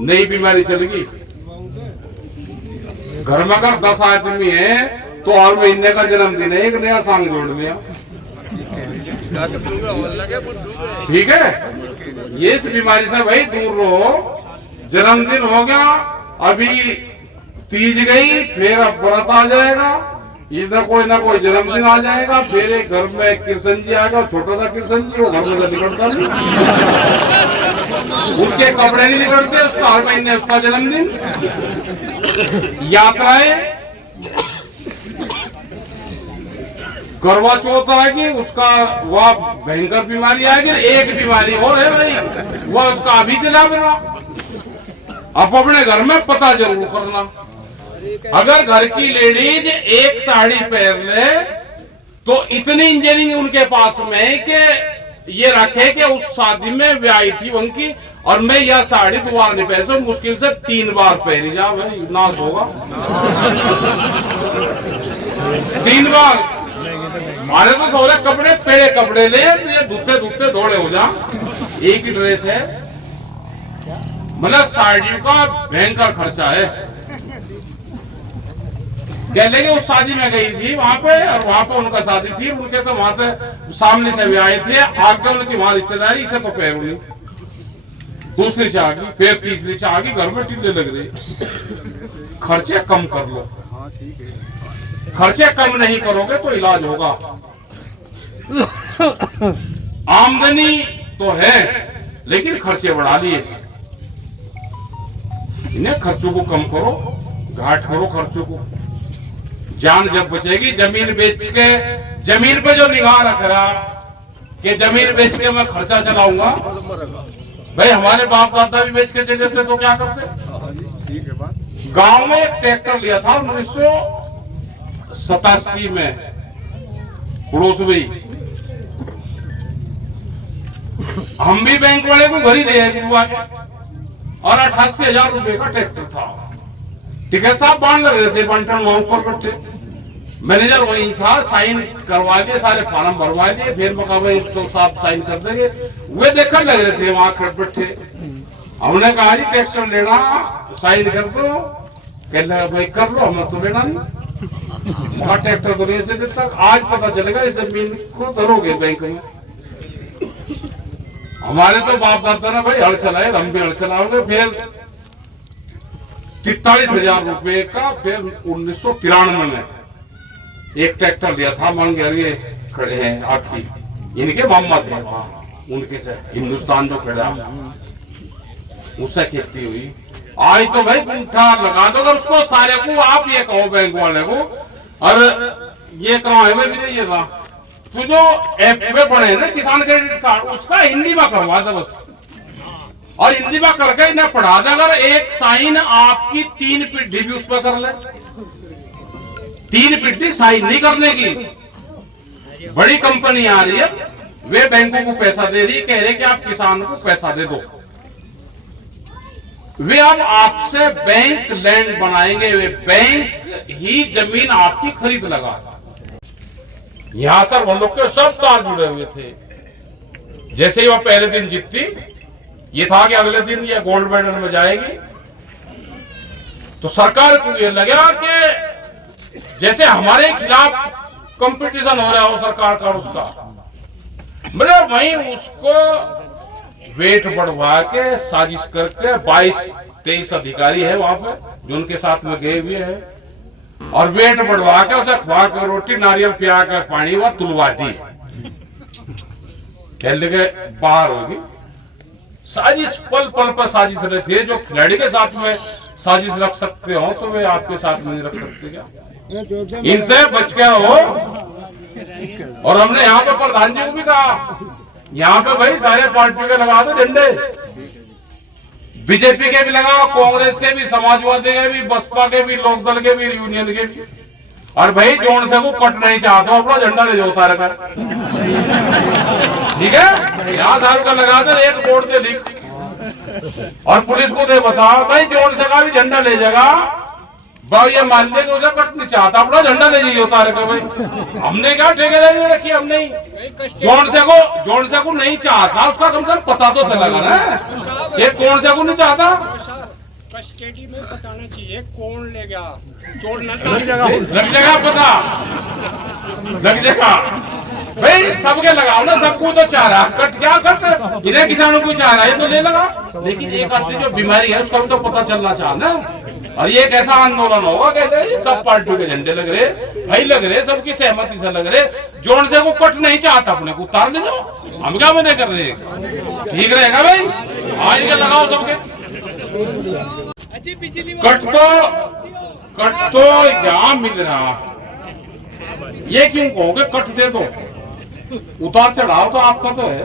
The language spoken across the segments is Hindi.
नई बीमारी चलेगी। घर में अगर 10 आदमी है तो हर महीने का जन्मदिन है, एक नया सांग जोड़ लिया, ठीक है। ये इस बीमारी से भाई दूर रहो। जन्मदिन हो गया, अभी तीज गई, फिर अब व्रत आ जाएगा, इधर कोई ना कोई जन्मदिन आ जाएगा, फिर एक घर में एक कृष्ण जी आएगा, छोटा सा कृष्ण जी, वो घर में से निकलता नहीं, उसके कपड़े नहीं निकलते, उसका हर महीने उसका जन्मदिन। यात्राएं, करवा चौथ आएगी, उसका वह भयंकर बीमारी आएगी। एक बीमारी और है भाई, वह उसका अभी चला बना। अब अपने घर में पता जरूर करना, अगर घर की लेडीज एक साड़ी पहन ले तो इतनी इंजीनियरिंग उनके पास में कि ये रखे कि उस शादी में ब्याही थी उनकी, और मैं यह साड़ी दोबारा नहीं पहन सकूं, मुश्किल से 3 बार पहनी जा भाई, नाश होगा 3 बार। हमारे तो थोड़े कपड़े पेड़े कपड़े ले, ये धुते धुते धोड़े हो जा, एक ही ड्रेस है। मतलब साड़ियों का भयंकर खर्चा है। कह लेंगे उस शादी में गई थी वहां पे, और वहां पे उनका शादी थी, उनके तो वहां पे सामने से भी आए थे, आगे उनकी वहां रिश्तेदारी, इसे तो पैर नहीं। दूसरी चाह गई, फिर तीसरी चाह गई, घर में टिल्ले लग रही। खर्चे कम कर लो, खर्चे कम नहीं करोगे तो इलाज होगा। आमदनी तो है लेकिन खर्चे बढ़ा लिए, इन्हें खर्चों को कम करो, घाट करो खर्चों को। जान जब बचेगी, जमीन बेच के, जमीन पे जो निगाह रख रहा कि जमीन बेच के मैं खर्चा चलाऊंगा, भाई हमारे बाप दादा भी बेच के चले थे तो क्या करते। गांव में एक ट्रैक्टर लिया था 1987 में, पड़ोस में। हम भी बैंक वाले को घर ही ले आए और 88,000 रुपए का ट्रैक्टर था। टिकट साहब बांध लग रहे थे, बंटन वहां ऊपर बैठे, मैनेजर वही था, साइन करवा दिए, सारे फॉर्म भरवा दिए, फिर मकाबले तो साहब साइन कर देंगे, वे देखकर लग रहे थे वहां खड़े बैठे। हमने कहा जी ट्रैक्टर लेना, साइन कर दो, कह लगा भाई कर लो, हमें तो लेना नहीं, ट्रैक्टर तो नहीं से देता, आज पता चलेगा इस जमीन को धरोगे बैंक में। हमारे तो बाप दादा ने भाई हल चलाए, हम भी हल चलाओगे। फिर 43,000 रुपए का फिर 1993 में एक ट्रैक्टर लिया था। मंगेरिये खड़े हैं आखी, इनके मोहम्मद है वहां, उनके से हिंदुस्तान जो खड़ा उससे खेती हुई। आज तो भाई गुंठा लगा दो अगर उसको सारे को, आप ये कहो बैंक वाले को, और ये करो है भी ये था तो जो ऐप पे पढ़े ना किसान क्रेडिट कार्ड, उसका हिंदी में करवा दे बस, और हिंदी में करके इन्हें पढ़ा दे। अगर एक साइन आपकी 3 पीढ़ी भी उस पर कर ले, 3 पीढ़ी साइन नहीं करने की। बड़ी कंपनी आ रही है, वे बैंकों को पैसा दे रही, कह रहे कि आप किसानों को पैसा दे दो, वे अब आपसे बैंक लैंड बनाएंगे, वे बैंक ही जमीन आपकी खरीद लगा। यहां सर वो लोग के सब तार जुड़े हुए थे। जैसे ही वह पहले दिन जीतती, ये था कि अगले दिन ये गोल्ड मेडल में जाएगी, तो सरकार को ये लगा कि जैसे हमारे खिलाफ कंपटीशन हो रहा हो सरकार का, उसका मतलब वहीं उसको वेट बढ़वा के साजिश करके 22-23 अधिकारी है वहां पे जो उनके साथ में गए हुए हैं, और वेट बढ़वा के उसे खुआ के रोटी नारियल पिया के पानी वह तुलवा दी, खेलने के बाहर होगी। साजिश पल पल पर साजिश रहती है। जो खिलाड़ी के साथ में साजिश रख सकते हो तो वे आपके साथ नहीं रख सकते क्या? इनसे बच के हो। और हमने यहाँ पे प्रधान जी को भी कहा, यहाँ पे भाई सारे पार्टियों के लगा दो झंडे, बीजेपी के भी लगाओ, कांग्रेस के भी, समाजवादी के भी, बसपा के भी, लोकदल के भी, यूनियन के भी। और भाई जोन से को कट नहीं चाहते हो, अपना झंडा ले जाओ उतार कर, ठीक है। यहाँ सारू का लगा दे, एक बोर्ड पे लिख, और पुलिस को दे बताओ भाई जोन से का भी झंडा ले जाएगा, भाई ये मान ले उसे कट नहीं चाहता, अपना झंडा ले जाइए उतार कर। भाई हमने क्या ठेकेदारी रखी, हमने जोन से को नहीं चाहता, उसका कम से कम पता तो चलेगा ना, ये कौन से को नहीं चाहता। कस्टडी में बताना चाहिए कौन ले गया, चोर न लग जाएगा पता, लग जाएगा भाई। सबके लगाओ ना, सबको तो चाह रहा कट, क्या कट इन्हें किसानों को चाह रहा है तो ले लगा, लेकिन एक आदमी जो बीमारी है उसका भी तो पता चलना चाह ना। और ये कैसा आंदोलन होगा, कैसे सब पार्टियों के झंडे लग रहे भाई, लग रहे सबकी सहमति से लग रहे, जोड़ से को कट नहीं चाहता अपने को उतार ले जाओ, हम क्या मना कर रहे हैं, ठीक रहेगा भाई। आज के लगाओ सबके कट तो यहाँ मिल रहा, ये क्यों कहोगे कट दे दो, उतार चढ़ाओ तो आपका तो है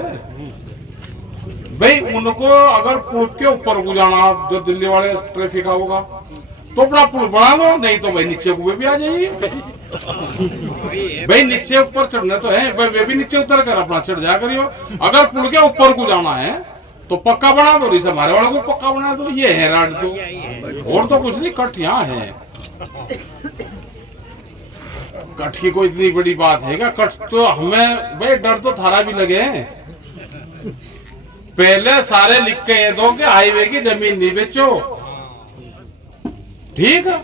भाई। उनको अगर पुल के ऊपर को जाना, जो दिल्ली वाले ट्रैफिक होगा तो अपना पुल बढ़ा लो, नहीं तो भाई नीचे कुएं भी आ जाइए भाई। नीचे ऊपर चढ़ना तो है, वे भी नीचे उतर कर अपना चढ़ जा करियो। अगर पुल के ऊपर को जाना है तो पक्का बना दो, इसे हमारे वाले को पक्का बना दो, ये है राड तो, और तो कुछ नहीं, कट यहाँ है। कट की कोई इतनी बड़ी बात है क्या? कट तो हमें भाई डर तो थारा भी लगे हैं। पहले सारे लिख के ये दो कि हाईवे की जमीन नहीं बेचो, ठीक है।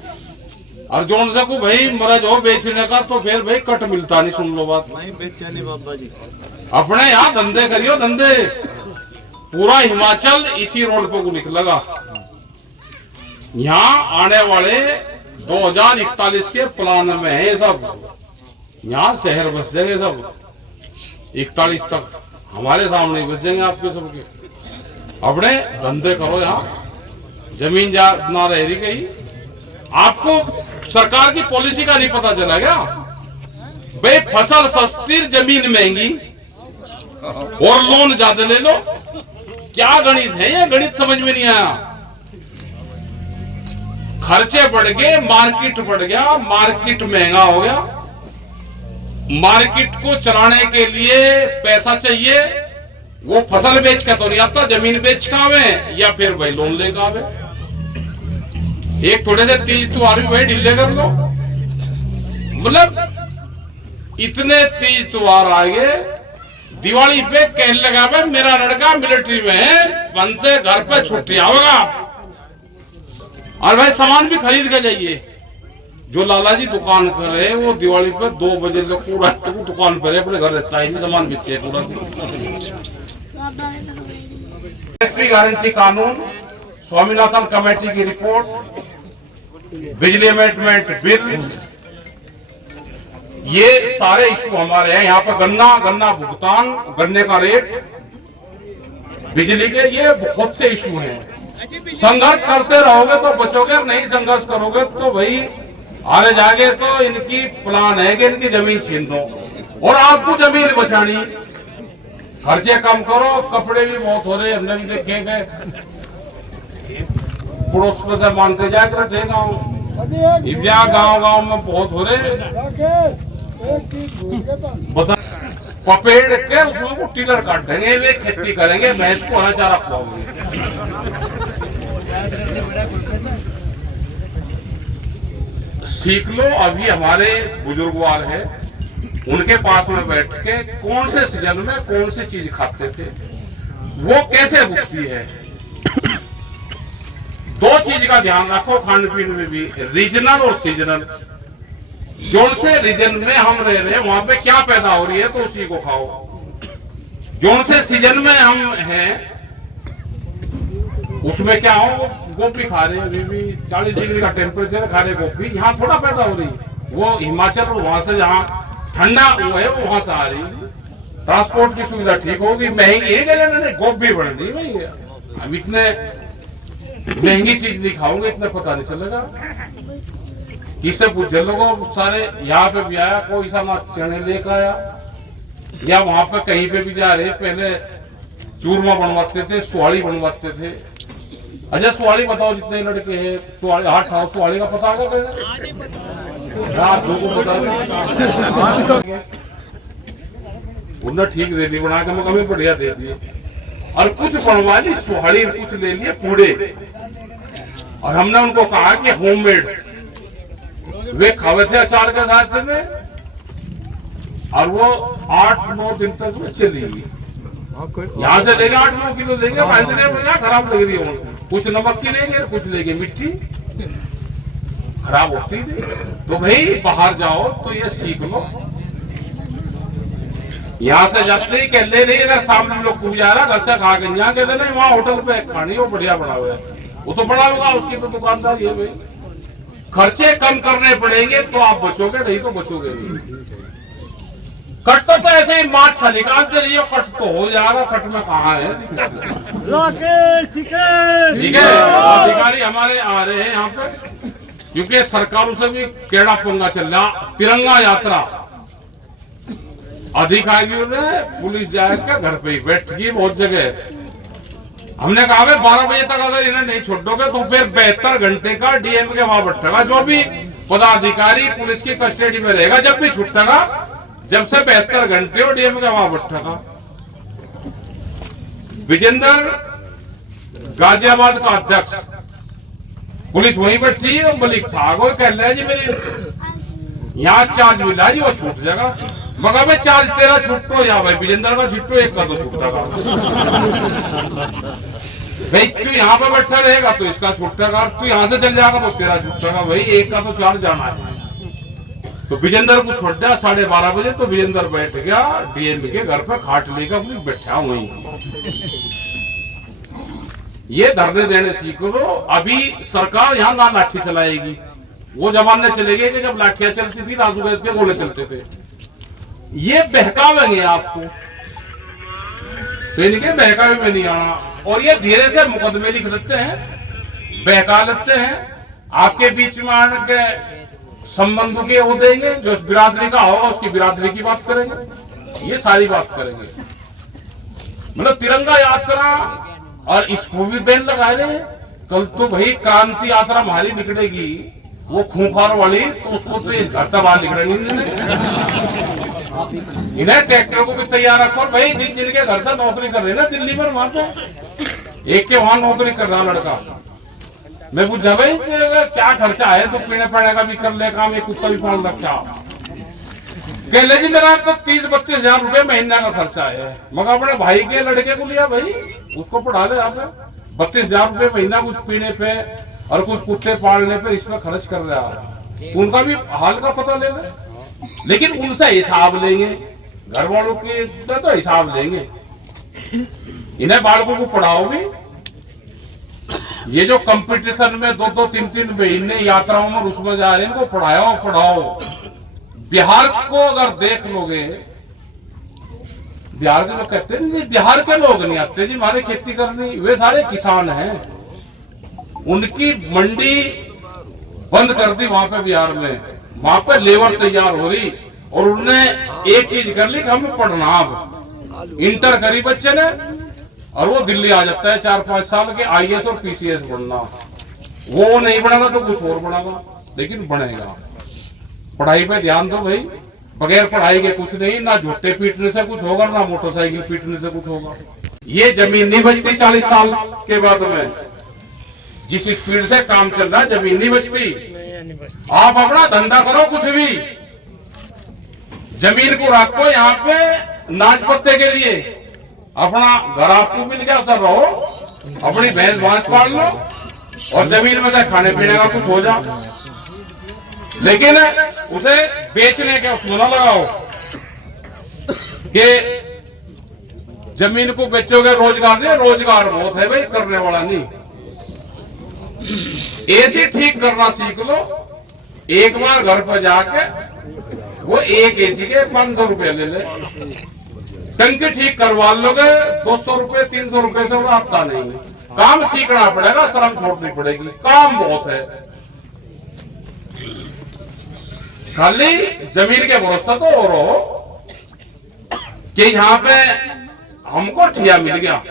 और जोन से को भाई मरज हो बेचने का तो फिर भाई कट मिलता नहीं, सुन लो बात। नहीं बेचा नहीं बाबा जी, अपने यहाँ धंधे करियो धंधे। पूरा हिमाचल इसी रोड पे को निकलेगा। यहाँ आने वाले 2041 के प्लान में है सब, यहाँ शहर बस जाएंगे सब 41 तक, हमारे सामने बस जाएंगे आपके सबके। अपने धंधे करो, यहाँ जमीन जा ना रह रही कहीं। आपको सरकार की पॉलिसी का नहीं पता चला क्या भाई? फसल सस्ती, जमीन महंगी और लोन ज्यादा ले लो। क्या गणित है ये? गणित समझ में नहीं आया। खर्चे बढ़ गए, मार्केट बढ़ गया, मार्केट महंगा हो गया। मार्केट को चलाने के लिए पैसा चाहिए, वो फसल बेच के तो नहीं आता, जमीन बेच के आवे या फिर भाई लोन लेकर आवे। एक थोड़े से तीज त्योहार भी भाई ढीले कर लो, मतलब इतने तीज त्योहार आ गए। दिवाली पे कहने लगा भाई मेरा लड़का मिलिट्री में है, बन से घर पे छुट्टी आवेगा, और भाई सामान भी खरीद के जाइए। जो लाला जी दुकान कर रहे हैं वो दिवाली पे 2 बजे तक पूरा दुकान पर है, अपने घर रहता है, सामान बेचे पूरा। एसपी गारंटी कानून, स्वामीनाथन कमेटी की रिपोर्ट, बिजली अमेंडमेंट बिल, ये सारे इशू हमारे हैं। यहाँ पर गन्ना भुगतान, गन्ने का रेट, बिजली के, ये बहुत से इशू हैं। संघर्ष करते रहोगे तो बचोगे, नहीं संघर्ष करोगे तो भाई आगे जाके तो इनकी प्लान है कि इनकी जमीन छीन दो और आपको जमीन बचानी। खर्चे कम करो, कपड़े भी बहुत हो रहे, हमने भी देखे गए पड़ोस में से मानते जाकर थे गाँव में बहुत हो रहे। बता पपेड़ के उसमें को टिलर काट देंगे, वे खेती करेंगे, भैंस को हरा चारा खिलाओगे। सीख लो। अभी हमारे बुजुर्गवार है, उनके पास में बैठ के कौन से सीजन में कौन सी चीज खाते थे, वो कैसे भुगती है। 2 चीज का ध्यान रखो खान पीन में भी, रीजनल और सीजनल। जोन से रीजन में हम रह रहे हैं वहां पे क्या पैदा हो रही है तो उसी को खाओ। जोन से सीजन में हम हैं उसमें क्या हो, गोभी खा रहे हैं, अभी भी 40 डिग्री का टेम्परेचर, खा रहे गोभी। यहाँ थोड़ा पैदा हो रही, वो हिमाचल और वहां से जहाँ ठंडा वो है वो वहां से आ रही। ट्रांसपोर्ट की सुविधा ठीक होगी, महंगी है गोभी बढ़ रही भाई। अब इतने महंगी चीज नहीं खाओगे, इतना पता नहीं चलेगा। किससे पूछे लोगों सारे, यहाँ पे भी आया कोई सा ना चने लेकर आया, या वहां पे कहीं पे भी जा रहे, पहले चूरमा बनवाते थे, सुहाड़ी बनवाते थे। अच्छा सुहाड़ी बताओ, जितने लड़के हैं सुहाड़ी, हाथ खाओ, सुहाड़ी का पता है उन्हें ठीक दे दी बना के, मैं कभी बढ़िया दे दिए। और कुछ बनवा ली सुहाड़ी, कुछ ले लिए पूड़े, और हमने उनको कहा कि होममेड, वे खावे थे अचार के साथ में, और वो 8-9 दिन तक चली। यहाँ से लेके 8-9 किलो लेके, खराब लग रही है उनको। कुछ नमक की लेंगे, कुछ लेंगे मिट्टी, खराब होती थी। तो भाई बाहर जाओ तो ये सीख लो। यहाँ से जाते ही कह ले रही है सामने लोग पूछ जा रहा घर से खा के, यहाँ कहते नहीं वहाँ होटल पे खानी वो बढ़िया बना हुआ है, वो तो बड़ा होगा उसकी तो दुकानदार। ये भाई खर्चे कम करने पड़ेंगे तो आप बचोगे, नहीं तो बचोगे नहीं। कट तो ऐसे ही मार्च निकालते रहिए, कट तो हो जा रहा, कट में कहाँ है। ठीक है, अधिकारी हमारे आ रहे हैं यहाँ पे, क्योंकि सरकारों से भी केड़ा पंगा चल रहा। तिरंगा यात्रा अधिकारियों ने पुलिस जाकर घर पे ही बैठ गई बहुत जगह। हमने कहा 12 बजे तक अगर इन्हें नहीं छोड़ोगे तो फिर 72 घंटे का डीएम के वहां बैठेगा, जो भी पदाधिकारी पुलिस की कस्टडी में रहेगा, जब भी छुटेगा, जब से 72 घंटे और डीएम के वहां बैठेगा। विजेंद्र गाजियाबाद का अध्यक्ष, पुलिस वहीं बैठी है, मलिक था वो कह रहा है जी मेरी यहाँ चार्ज मिला जी, वो छूट जाएगा। मगर भाई चार्ज तेरा छुट्टो या भाई विजेंद्र का छुट्टो एक का तो छूटेगा। भाई तू यहाँ पे बैठा रहेगा तो इसका छूटेगा, तू यहाँ से चल जाएगा तो तेरा छूटेगा। भाई एक का तो चार्ज जाना है। तो विजेंद्र को छोड़ दिया 12:30 बजे, तो विजेंद्र बैठ गया डीएम के घर पे, खाट लेकर अपनी बैठा वहीं। ये धरने देने सीख लो। अभी सरकार यहाँ ना लाठी चलाएगी, वो जमाने चले गए कि जब लाठियां चलती थी, राजू गैस के गोले चलते थे। ये बहकावेंगे आपको, तो इनके बहकावे में नहीं आना। और ये धीरे से मुकदमे लिख देते हैं, बहका लेते हैं, आपके बीच में आने के संबंधों के वो देंगे, जो उस बिरादरी का होगा उसकी बिरादरी की बात करेंगे, ये सारी बात करेंगे। मतलब तिरंगा यात्रा और इसको भी बैन लगा रहे। कल तो भाई क्रांति यात्रा हमारी निकलेगी, वो खूंखार वाली, तो उसको तो घर तबाह निकलेंगे। इन्हें ट्रैक्टर को भी तैयार रखो भाई, जिनके घर से नौकरी कर रहे हैं ना दिल्ली में, वहां पे एक के वहां नौकरी कर रहा लड़का। मैं पूछा भाई क्या खर्चा है, तो पीने पड़ने का भी कर ले काम, एक कुत्ता भी पाल रखा। कह ले जी मेरा तो 30-32 हजार रुपए महीना का खर्चा है। मगर अपने भाई के लड़के को लिया भाई, उसको पढ़ा ले, आप 32 हजार रुपए महीना कुछ पीने पे और कुछ कुत्ते पालने पे इसमें खर्च कर रहा है। उनका भी हाल का पता ले ले, लेकिन उनसे हिसाब लेंगे, घर वालों के तो हिसाब लेंगे। इन्हें बालकों को पढ़ाओ भी। ये जो कंपटीशन में 2-2, 3-3 महीने यात्राओं में उसमें जा रहे हैं, इनको पढ़ाओ। बिहार को अगर देख लोगे, बिहार के लोग कहते हैं बिहार के लोग नहीं आते जी हमारे खेती करने, वे सारे किसान हैं। उनकी मंडी बंद कर दी वहां पे बिहार में, वहां पे लेबर तैयार हो रही, और उन्होंने एक चीज कर ली कि हमें पढ़ना। अब इंटर करी बच्चे ने, और वो दिल्ली आ जाता है 4-5 साल के, आईएएस और पीसीएस बनना। वो नहीं बढ़ेगा तो कुछ और बढ़ेगा, लेकिन बढ़ेगा। पढ़ाई पे ध्यान दो भाई, बगैर पढ़ाई के कुछ नहीं, ना झूठे पीटने से कुछ होगा, ना मोटरसाइकिल पीटने से कुछ होगा। ये जमीन नहीं बचती 40 साल के बाद में, जिस स्पीड से काम चल रहा है जमीन नहीं बचती। आप अपना धंधा करो, कुछ भी जमीन को रखो यहाँ पे नाच पत्ते के लिए, अपना घर आपको मिल गया, सर रहो, अपनी भैंस भांस पाल लो, और जमीन में खाने पीने का कुछ हो जाओ, लेकिन उसे बेचने के उसमें ना लगाओ कि जमीन को बेचोगे रोजगार नहीं। रोजगार बहुत है भाई, करने वाला नहीं। एसी ठीक करना सीख लो। एक बार घर पर जाके वो एक एसी के 500 रुपए ले ले, टंकी ठीक करवा लोगे 200 रुपए 300 रुपए से वो आता नहीं। काम सीखना पड़ेगा, शर्म छोड़नी पड़ेगी, काम बहुत है। खाली जमीन के भरोसा तो और हो कि यहाँ पे हमको ठिया मिल गया,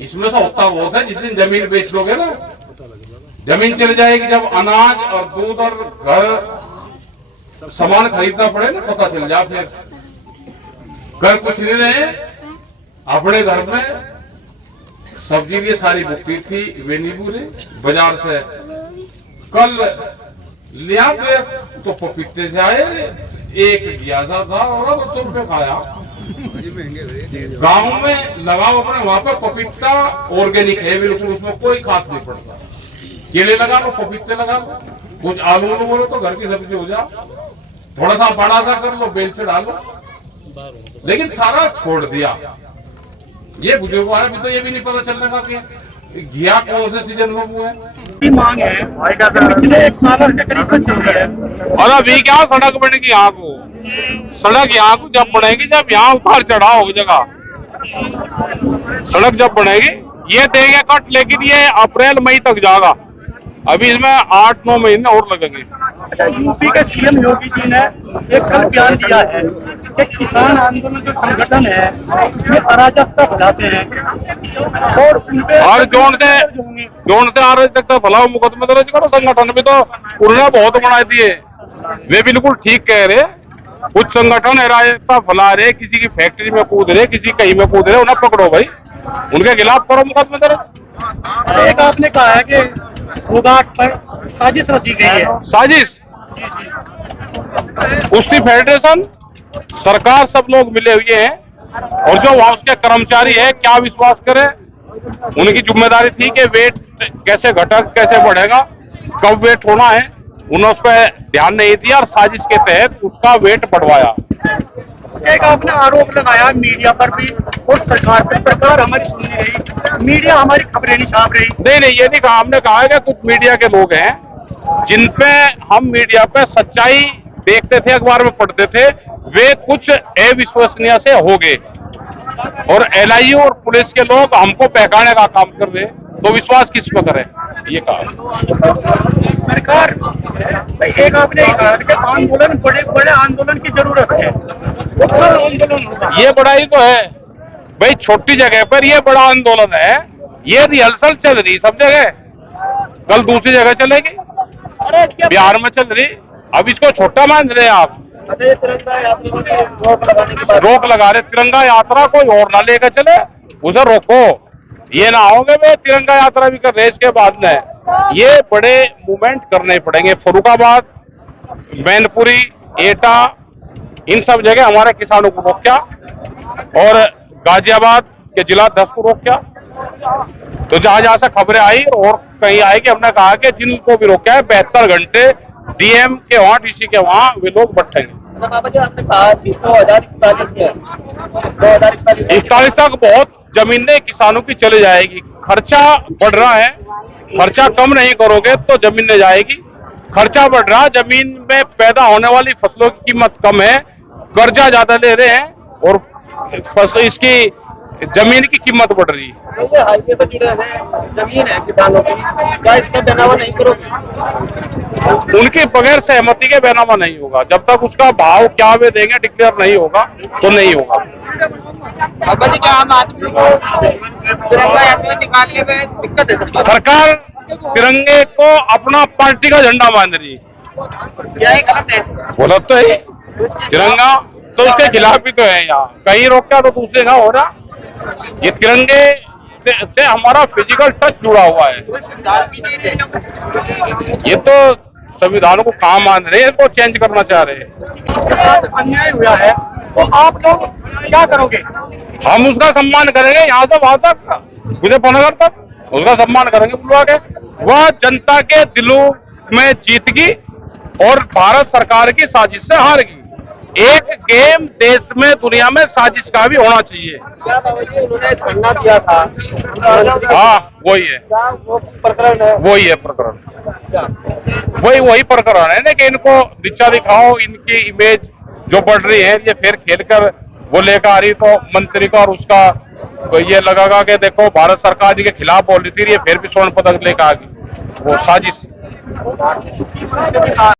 इसमें से होता बहुत है। जिस दिन जमीन बेच लोगे ना, जमीन चल जाएगी, जब अनाज और दूध और घर सामान खरीदना पड़े ना, पता चल जाए। फिर घर कुछ नहीं रहे, अपने घर में सब्जी भी सारी बुकती थी, वे नींबू ने बाजार से कल लिया तो पपीते से आए, एक गियाजा था और 200 रुपए खाया। गाँव में लगाओ अपने, वहां पर पपीता ऑर्गेनिक है बिल्कुल, उसमें कोई खाद नहीं पड़ता। केले लगा लो, पपीते लगा लो, कुछ आलू बोलो तो घर की सब्जी हो जा, थोड़ा सा बड़ा सा कर लो, बेलचे डालो, लेकिन सारा छोड़ दिया। ये बुजुर्ग वाले भी तो ये भी नहीं पता चलने का कि घिया कौन से सीजन में हुआ है। मांग है पिछले 1 साल के करीब से चल रहा है। और अभी क्या सड़क बनेगी यहाँ को, सड़क यहाँ को जब बनेगी जब यहाँ उतार चढ़ाव हो जगह, सड़क जब बनेगी ये देंगे कट, लेकिन ये अप्रैल मई तक जाएगा, अभी इसमें 8-9 महीने और लगेंगे। अच्छा, यूपी के सीएम योगी जी ने एक कल बयान दिया है कि किसान आंदोलन जो संगठन है ये अराजकता फैलाते हैं और उनपे और जोन से अराजकता फैलाओ, मुकदमे दर्ज करो। संगठन भी तो उन्होंने बहुत बना दिए, वे बिल्कुल ठीक कह रहे। कुछ संगठन अराजकता फैला रहे, किसी की फैक्ट्री में कूद रहे, किसी कहीं में कूद रहे, उन्हें पकड़ो भाई, उनके खिलाफ करो मुकदमे दर्ज। एक आपने कहा है कि घाट पर साजिश रची गई है। साजिश कुश्ती फेडरेशन, सरकार, सब लोग मिले हुए हैं, और जो वहां उसके कर्मचारी है क्या विश्वास करे, उनकी जिम्मेदारी थी कि वेट कैसे घटा, कैसे बढ़ेगा, कब वेट होना है, उन्होंने उस पर ध्यान नहीं दिया और साजिश के तहत उसका वेट बढ़वाया। एक आपने आरोप लगाया मीडिया पर भी और सरकार पर, सरकार हमारी सुन नहीं रही, मीडिया हमारी खबरें नहीं छाप रही। नहीं, ये नहीं कहा, हमने कहा है कि कुछ मीडिया के लोग हैं जिन पे हम मीडिया पे सच्चाई देखते थे, अखबार में पढ़ते थे, वे कुछ अविश्वसनीय से हो गए, और एलआईयू और पुलिस के लोग हमको बहकाने का काम कर रहे, तो विश्वास किस पर करें, ये कहा सरकार। एक आपने कहा कि आंदोलन, बड़े बड़े आंदोलन की जरूरत है, वो बड़ा आंदोलन होगा। ये बड़ा ही तो है भाई, छोटी जगह पर ये बड़ा आंदोलन है, ये रिहर्सल चल रही सब जगह, कल दूसरी जगह चलेगी, बिहार में चल रही, अब इसको छोटा मान रहे हैं आप। तिरंगा यात्रा की रोक लगा रहे, तिरंगा यात्रा कोई और ना लेकर चले, उसे रोको, ये ना होगे वे तिरंगा यात्रा भी कर रहे, इसके बाद में ये बड़े मूवमेंट करने पड़ेंगे। फरुखाबाद, मैनपुरी, एटा, इन सब जगह हमारे किसानों को रोका, और गाजियाबाद के जिलाध्यक्ष को रोका, तो जहां जहां से खबरें आई और कहीं आई कि हमने कहा कि जिनको भी रोका है 72 घंटे डीएम के वहां, डीसी के वहां वे लोग बैठेंगे। बाबा जी आपने कहा कि 2041 में 2041 तक बहुत जमीनें किसानों की चली जाएगी, खर्चा बढ़ रहा है, खर्चा कम नहीं करोगे तो जमीन नहीं जाएगी, खर्चा बढ़ रहा, जमीन में पैदा होने वाली फसलों की कीमत कम है, कर्जा ज्यादा ले रहे हैं, और फसल, इसकी जमीन की कीमत बढ़ रही है। ये हाईवे से जुड़े हुए जमीन है किसानों की, क्या इसका बेनामा नहीं करोगे? उनके बगैर सहमति के बेनामा नहीं होगा, जब तक उसका भाव क्या वे देंगे डिक्लेयर नहीं होगा तो नहीं होगा। बाबा जी क्या आम आदमी को तिरंगा यात्रा निकालने में दिक्कत है? सरकार तिरंगे को अपना पार्टी का झंडा मान रही है, क्या ये गलत है? गलत तो है, तिरंगा तो उसके खिलाफ भी तो है, यहाँ कहीं रोका तो दूसरे का हो रहा, ये तिरंगे से हमारा फिजिकल टच जुड़ा हुआ है, कोई सुधार भी नहीं दे। ये तो संविधान को कहाँ मान रहे हैं, इसको चेंज करना चाह रहे हैं। अन्याय हुआ है तो आप लोग क्या करोगे? हम उसका सम्मान करेंगे, यहाँ से वहां तक, मुजफ्फरनगर तक, उसका सम्मान करेंगे बुलवा के, वह जनता के दिलों में जीतगी और भारत सरकार की साजिश से हार गई। एक गेम देश में, दुनिया में साजिश का भी होना चाहिए। क्या बाबा जी उन्होंने धरना दिया था? हाँ वही है, क्या वो प्रकरण है? वही है प्रकरण, क्या? वही प्रकरण है ना, कि इनको दिशा दिखाओ, इनकी इमेज जो बढ़ रही है, ये फिर खेल कर वो लेकर आ रही, तो मंत्री का और उसका तो ये लगेगा कि देखो भारत सरकार जी के खिलाफ बोल रही थी, ये फिर भी स्वर्ण पदक लेकर आ गई, वो साजिश।